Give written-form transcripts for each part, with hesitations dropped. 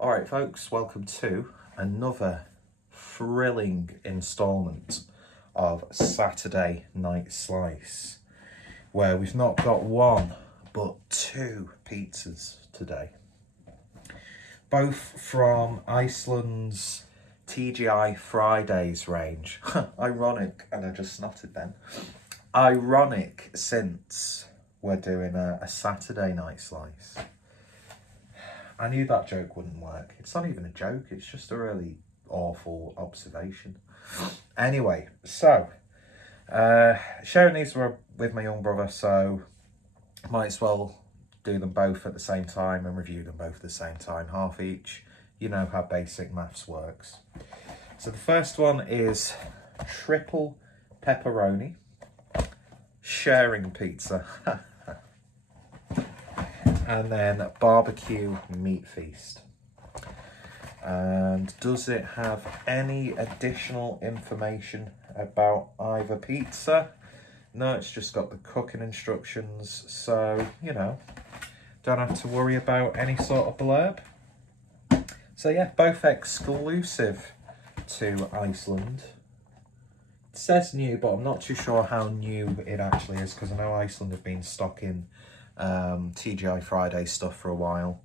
Alright folks, welcome to another thrilling instalment of Saturday Night Slice, where we've not got one but two pizzas today. Both from Iceland's TGI Fridays range. Ironic, and I just snotted then. Ironic, since we're doing a Saturday Night Slice. I knew that joke wouldn't work. It's not even a joke, it's just a really awful observation. Anyway, so, sharing these with my young brother, so might as well do them both at the same time and review them both at the same time, half each. You know how basic maths works. So the first one is triple pepperoni sharing pizza. And then barbecue meat feast. And does it have any additional information about either pizza? No, it's just got the cooking instructions, so, you know, don't have to worry about any sort of blurb. So yeah, both exclusive to Iceland. It says new, but I'm not too sure how new it actually is, because I know Iceland have been stocking TGI Friday stuff for a while.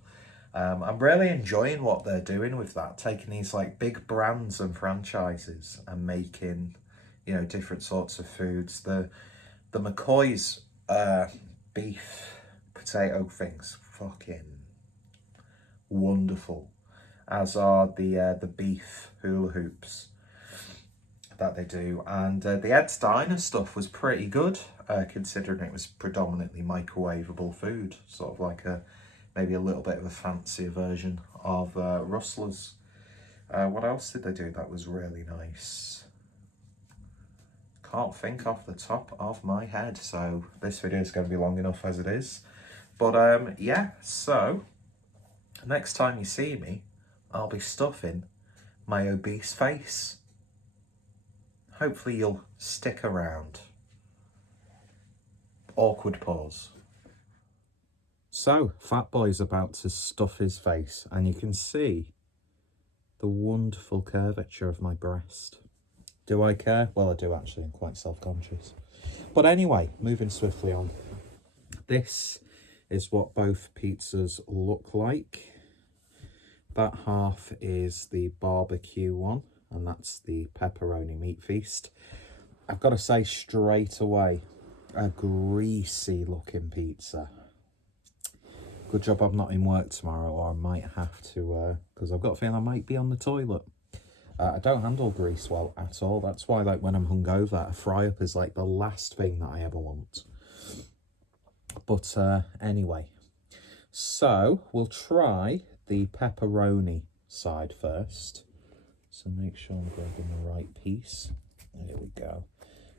I'm really enjoying what they're doing with that, taking these like big brands and franchises and making, you know, different sorts of foods. The McCoy's beef potato things, fucking wonderful, as are the beef hula hoops that they do, and the Ed's Diner stuff was pretty good, considering it was predominantly microwavable food, sort of like maybe a little bit of a fancier version of Rustler's. What else did they do that was really nice? Can't think off the top of my head, so this video is going to be long enough as it is. But yeah, so next time you see me, I'll be stuffing my obese face. Hopefully you'll stick around. Awkward pause. So, Fat Boy's about to stuff his face, and you can see the wonderful curvature of my breast. Do I care? Well, I do actually. I'm quite self-conscious. But anyway, moving swiftly on. This is what both pizzas look like. That half is the barbecue one, and that's the pepperoni meat feast. I've got to say straight away, a greasy looking pizza. Good job I'm not in work tomorrow, or I might have to, because I've got a feeling I might be on the toilet. I don't handle grease well at all. That's why, like, when I'm hungover, a fry-up is like the last thing that I ever want. But anyway, so we'll try the pepperoni side first. So make sure I'm grabbing the right piece. There we go.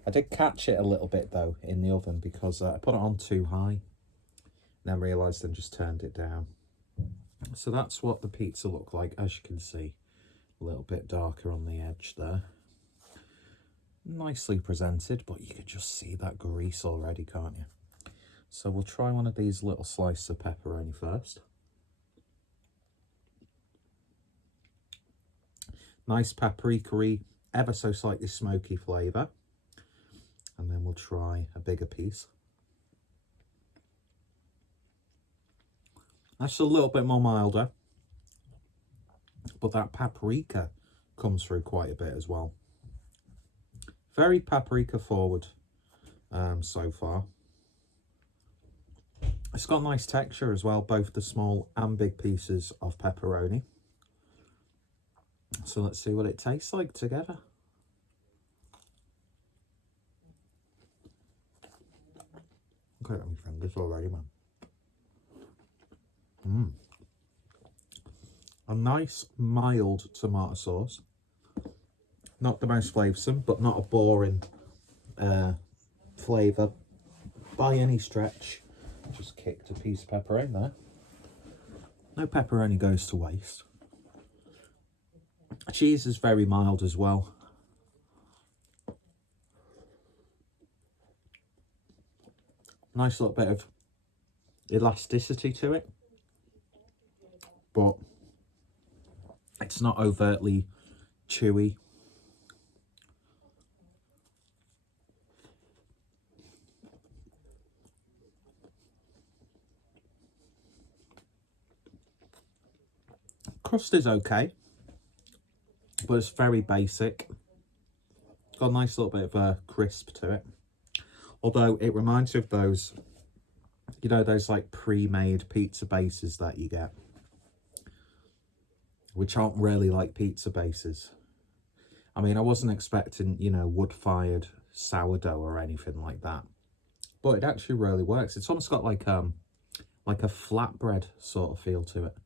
I did catch it a little bit though in the oven, because I put it on too high. Then realised and just turned it down. So that's what the pizza looked like, as you can see. A little bit darker on the edge there. Nicely presented, but you could just see that grease already, can't you? So we'll try one of these little slices of pepperoni first. Nice paprika-y, ever so slightly smoky flavour. And then we'll try a bigger piece. That's a little bit more milder, but that paprika comes through quite a bit as well. Very paprika forward so far. It's got nice texture as well, both the small and big pieces of pepperoni. So let's see what it tastes like together. Okay, let me fingers already, man. A nice mild tomato sauce. Not the most flavoursome, but not a boring flavour by any stretch. Just kicked a piece of pepper in there. No pepperoni goes to waste. Cheese is very mild as well. Nice little bit of elasticity to it. But It's not overtly chewy. Crust is okay, but it's very basic. Got a nice little bit of a crisp to it. Although it reminds you of those, you know, those like pre-made pizza bases that you get, which aren't really like pizza bases. I mean, I wasn't expecting, you know, wood-fired sourdough or anything like that, but it actually really works. It's almost got like a flatbread sort of feel to it.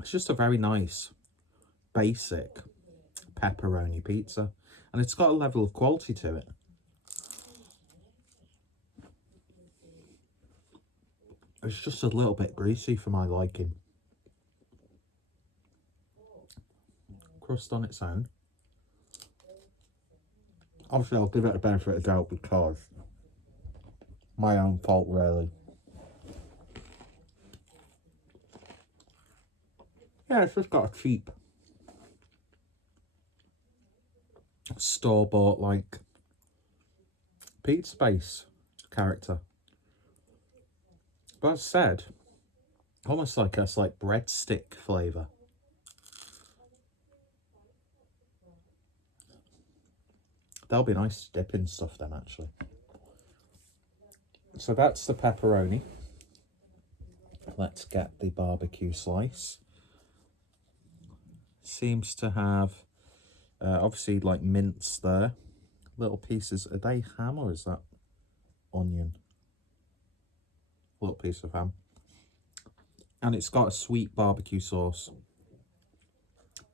It's just a very nice, basic pepperoni pizza, and it's got a level of quality to it. It's just a little bit greasy for my liking. Crust on its own. Obviously, I'll give it a benefit of doubt because my own fault, really. Yeah, it's just got a cheap store-bought like pizza base character. But as I said, almost like a slight breadstick flavour. They'll be nice to dip in stuff then, actually. So that's the pepperoni. Let's get the barbecue slice. Seems to have, obviously, like mince there. Little pieces. Are they ham or is that onion? Little piece of ham. And it's got a sweet barbecue sauce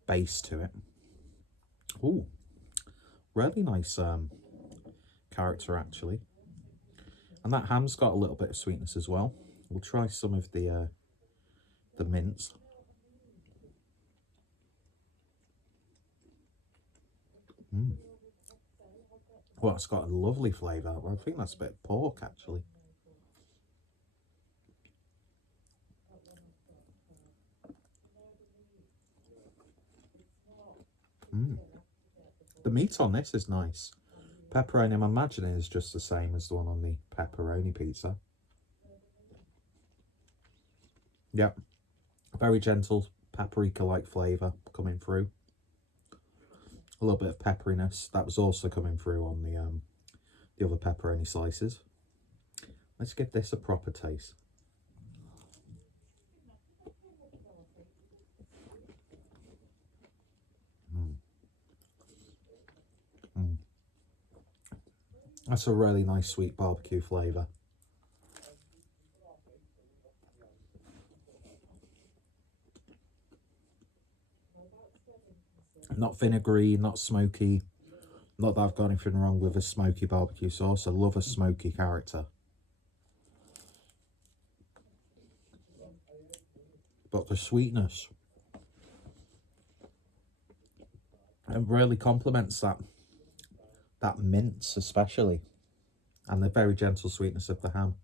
base to it. Ooh, really nice character, actually. And that ham's got a little bit of sweetness as well. We'll try some of the mince. Well, it's got a lovely flavour. Well, I think that's a bit of pork, actually. The meat on this is nice. Pepperoni, I'm imagining, is just the same as the one on the pepperoni pizza. Yep. Very gentle paprika-like flavour coming through. A little bit of pepperiness. That was also coming through on the other pepperoni slices. Let's give this a proper taste. That's a really nice sweet barbecue flavour. Not vinegary, not smoky. Not that I've got anything wrong with a smoky barbecue sauce. I love a smoky character. But the sweetness, it really complements that mince especially, and the very gentle sweetness of the ham.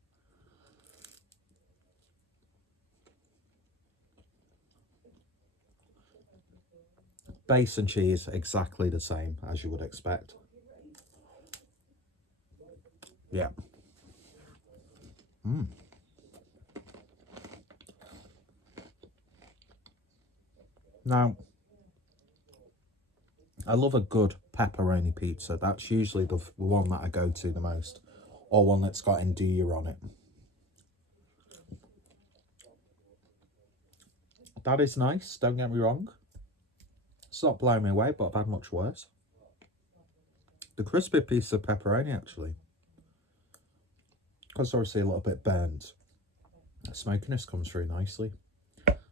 Base and cheese, exactly the same as you would expect. Yeah. Now, I love a good pepperoni pizza. That's usually the one that I go to the most, or one that's got andouille on it. That is nice, don't get me wrong. It's not blowing me away, but I've had much worse. The crispy piece of pepperoni, actually, because obviously a little bit burnt, the smokiness comes through nicely.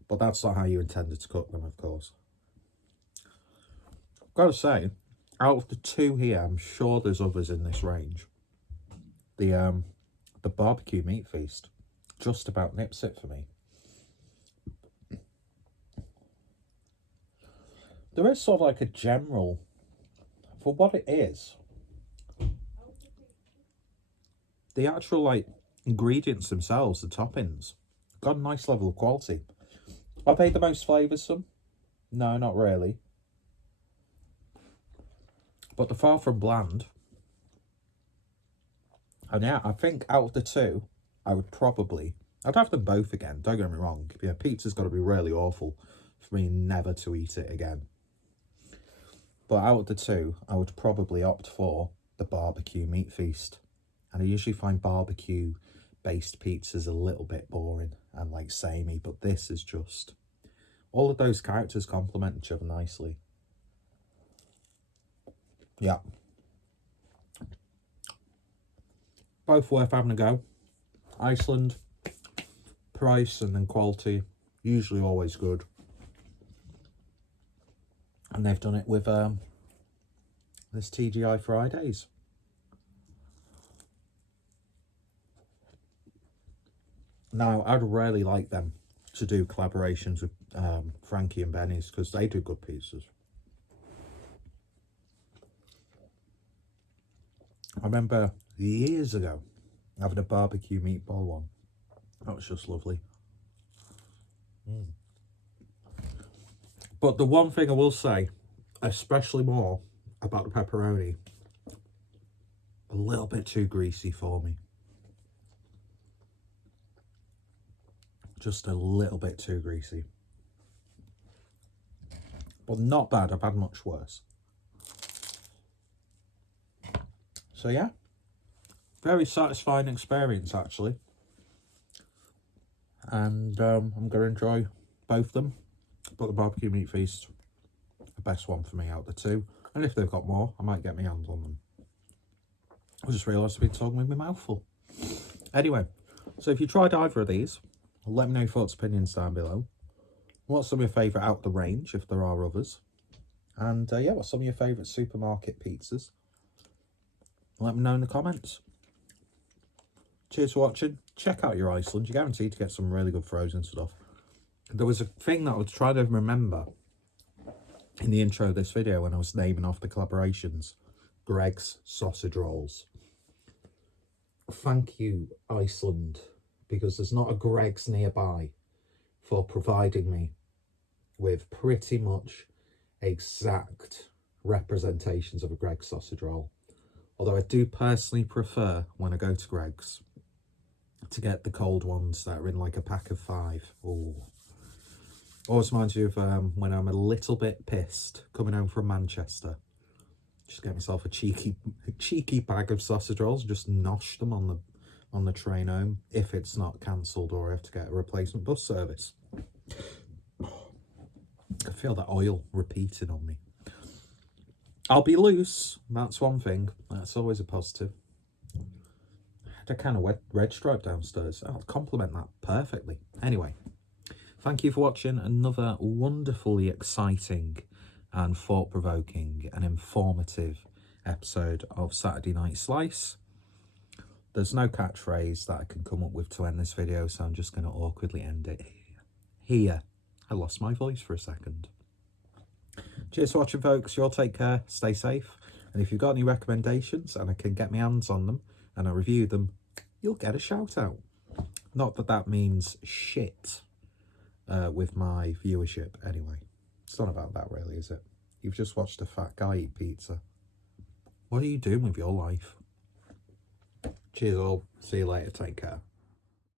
But that's not how you intended to cook them, of course. I've got to say, out of the two here, I'm sure there's others in this range. The barbecue meat feast just about nips it for me. There is sort of like a general, for what it is, the actual like ingredients themselves, the toppings, got a nice level of quality. Are they the most flavoursome? No, not really. But they're far from bland. And yeah, I think out of the two, I'd have them both again. Don't get me wrong. Yeah, pizza's got to be really awful for me never to eat it again. But out of the two, I would probably opt for the barbecue meat feast. And I usually find barbecue-based pizzas a little bit boring and like samey. But this is just... all of those characters complement each other nicely. Yeah. Both worth having a go. Iceland, price and then quality, usually always good. And they've done it with this TGI Fridays. Now, I'd really like them to do collaborations with Frankie and Benny's, because they do good pizzas. I remember years ago having a barbecue meatball one. That was just lovely. But the one thing I will say, especially more about the pepperoni, a little bit too greasy for me. Just a little bit too greasy. But not bad, I've had much worse. So yeah, very satisfying experience actually. And I'm going to enjoy both of them. But the barbecue meat feast, the best one for me out of the two. And if they've got more, I might get my hands on them. I just realised I've been talking with my mouth full. Anyway, so if you tried either of these, let me know your thoughts, opinions down below. What's some of your favourite out the range, if there are others? And yeah, what's some of your favourite supermarket pizzas? Let me know in the comments. Cheers for watching. Check out your Iceland. You're guaranteed to get some really good frozen stuff. There was a thing that I was trying to remember in the intro of this video when I was naming off the collaborations. Greg's sausage rolls. Thank you, Iceland, because there's not a Greg's nearby, for providing me with pretty much exact representations of a Greg's sausage roll. Although I do personally prefer, when I go to Greg's, to get the cold ones that are in like a pack of 5. Ooh. Always reminds you of when I'm a little bit pissed coming home from Manchester. Just get myself a cheeky bag of sausage rolls, just nosh them on the train home if it's not cancelled or I have to get a replacement bus service. I feel that oil repeating on me. I'll be loose, that's one thing. That's always a positive. I had a kind of red stripe downstairs. I'll complement that perfectly. Anyway, thank you for watching another wonderfully exciting and thought-provoking and informative episode of Saturday Night Slice. There's no catchphrase that I can come up with to end this video, so I'm just going to awkwardly end it here. I lost my voice for a second. Cheers for watching, folks. You all take care, stay safe, and if you've got any recommendations and I can get my hands on them and I review them, you'll get a shout out. Not that that means shit with my viewership anyway. It's not about that really, is it? You've just watched a fat guy eat pizza. What are you doing with your life? Cheers all. See you later. Take care.